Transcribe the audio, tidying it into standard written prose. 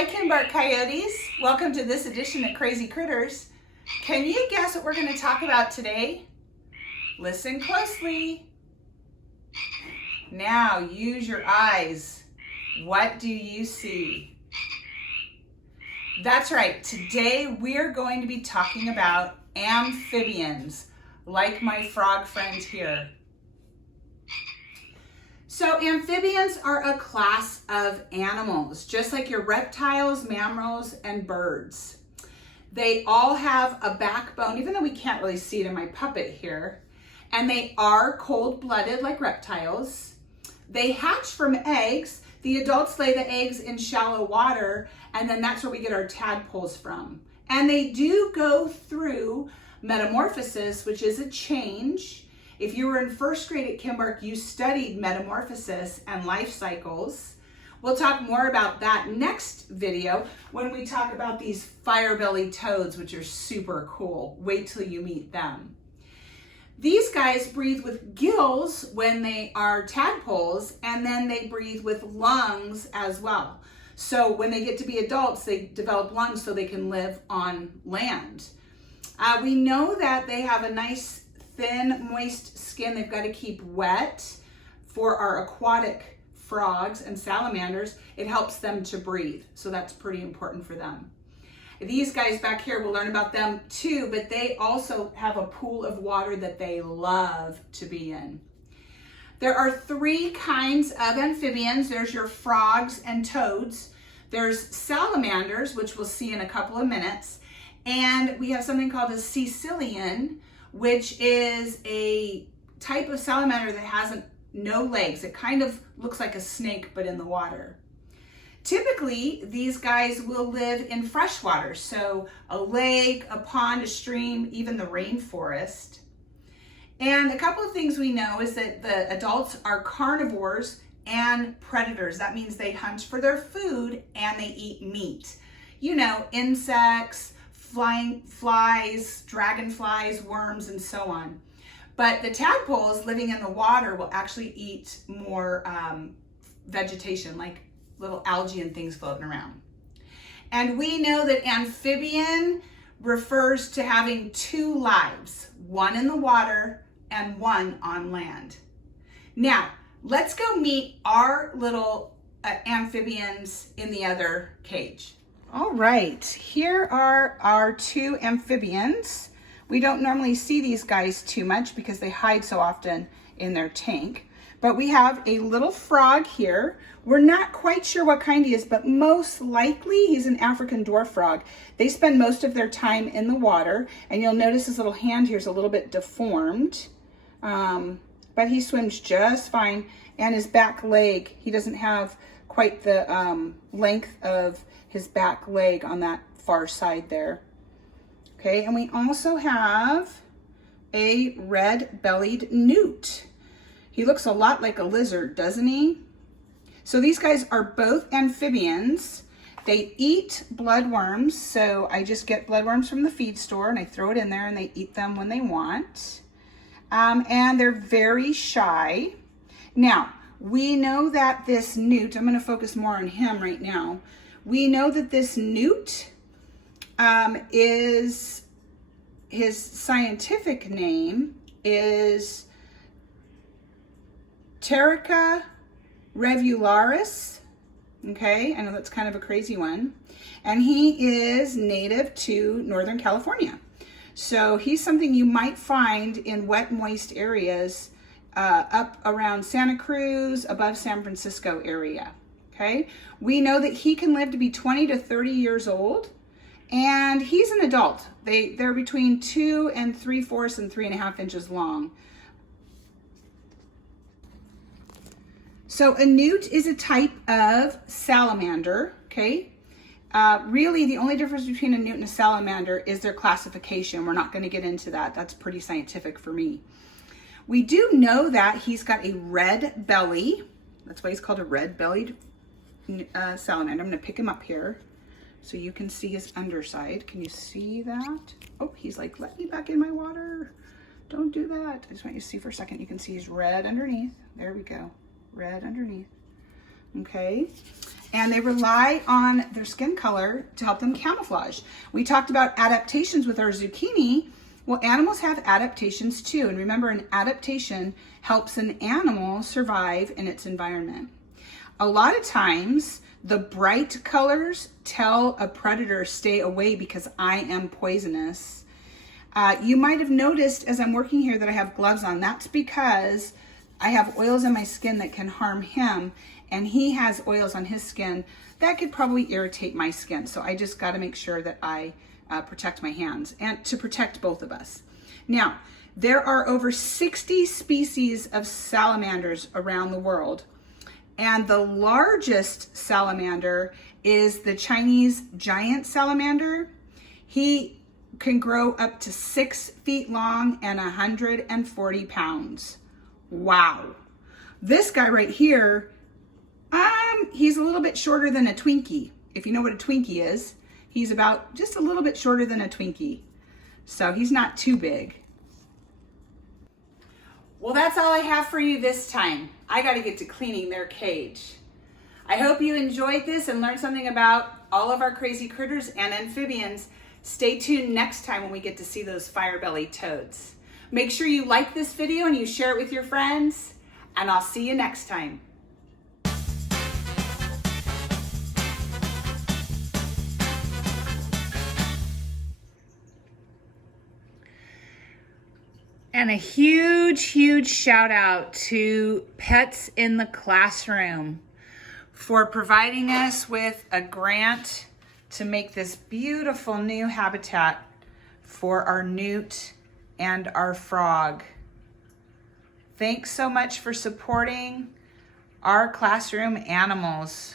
Hi, Kimbark Coyotes. Welcome to this edition of Crazy Critters. Can you guess what we're going to talk about today? Listen closely. Now use your eyes. What do you see? That's right. Today we're going to be talking about amphibians, like my frog friend here. So amphibians are a class of animals, just like your reptiles, mammals, and birds. They all have a backbone, even though we can't really see it in my puppet here. And they are cold-blooded like reptiles. They hatch from eggs. The adults lay the eggs in shallow water, and then that's where we get our tadpoles from. And they do go through metamorphosis, which is a change. If you were in first grade at Kimbark, you studied metamorphosis and life cycles. We'll talk more about that next video when we talk about these fire-bellied toads, which are super cool. Wait till you meet them. These guys breathe with gills when they are tadpoles, and then they breathe with lungs as well. So when they get to be adults, they develop lungs so they can live on land. We know that they have a nice thin, moist skin they've got to keep wet. For our aquatic frogs and salamanders, it helps them to breathe. So that's pretty important for them. These guys back here, we'll learn about them too, but they also have a pool of water that they love to be in. There are three kinds of amphibians. There's your frogs and toads. There's salamanders, which we'll see in a couple of minutes. And we have something called a caecilian, which is a type of salamander that has no legs. It kind of looks like a snake, but in the water. Typically, these guys will live in freshwater, so a lake, a pond, a stream, even the rainforest. And a couple of things we know is that the adults are carnivores and predators. That means they hunt for their food and they eat meat. You know, insects, flying flies, dragonflies, worms, and so on. But the tadpoles living in the water will actually eat more vegetation, like little algae and things floating around. And we know that amphibian refers to having two lives, one in the water and one on land. Now, let's go meet our little amphibians in the other cage. All right, here are our two amphibians. We don't normally see these guys too much because they hide so often in their tank. But we have a little frog here. We're not quite sure what kind he is, but most likely he's an African dwarf frog. They spend most of their time in the water, and you'll notice his little hand here is a little bit deformed. But he swims just fine, and his back leg, he doesn't have quite the length of his back leg on that far side there. Okay, and we also have a red-bellied newt. He looks a lot like a lizard, doesn't he? So these guys are both amphibians. They eat bloodworms, so I just get bloodworms from the feed store and I throw it in there and they eat them when they want. And they're very shy. Now, we know that this newt, I'm gonna focus more on him right now. We know that this newt his scientific name is Pterica revularis. Okay, I know that's kind of a crazy one. And he is native to Northern California. So he's something you might find in wet, moist areas up around Santa Cruz, above San Francisco area. Okay, we know that he can live to be 20 to 30 years old, and he's an adult. They're between 2 3/4 and 3.5 inches long. So a newt is a type of salamander, okay? Really, the only difference between a newt and a salamander is their classification. We're not going to get into that. That's pretty scientific for me. We do know that he's got a red belly. That's why he's called a red-bellied salamander. I'm going to pick him up here so you can see his underside. Can you see that? Oh, he's like, let me back in my water. Don't do that. I just want you to see for a second. You can see he's red underneath. There we go. Red underneath. Okay. and they rely on their skin color to help them camouflage. We talked about adaptations with our zucchini. Well, animals have adaptations too. And remember, an adaptation helps an animal survive in its environment. A lot of times, the bright colors tell a predator, stay away because I am poisonous. You might have noticed as I'm working here that I have gloves on. That's because I have oils in my skin that can harm him, and he has oils on his skin that could probably irritate my skin. So I just got to make sure that I protect my hands and to protect both of us. Now, there are over 60 species of salamanders around the world, and the largest salamander is the Chinese giant salamander. He can grow up to 6 feet long and 140 pounds. Wow. This guy right here, he's a little bit shorter than a Twinkie. If you know what a Twinkie is, he's about just a little bit shorter than a Twinkie. So he's not too big. Well, that's all I have for you this time. I got to get to cleaning their cage. I hope you enjoyed this and learned something about all of our crazy critters and amphibians. Stay tuned next time when we get to see those fire-bellied toads. Make sure you like this video and you share it with your friends, and I'll see you next time. And a huge, huge shout out to Pets in the Classroom for providing us with a grant to make this beautiful new habitat for our newt and our frog. Thanks so much for supporting our classroom animals.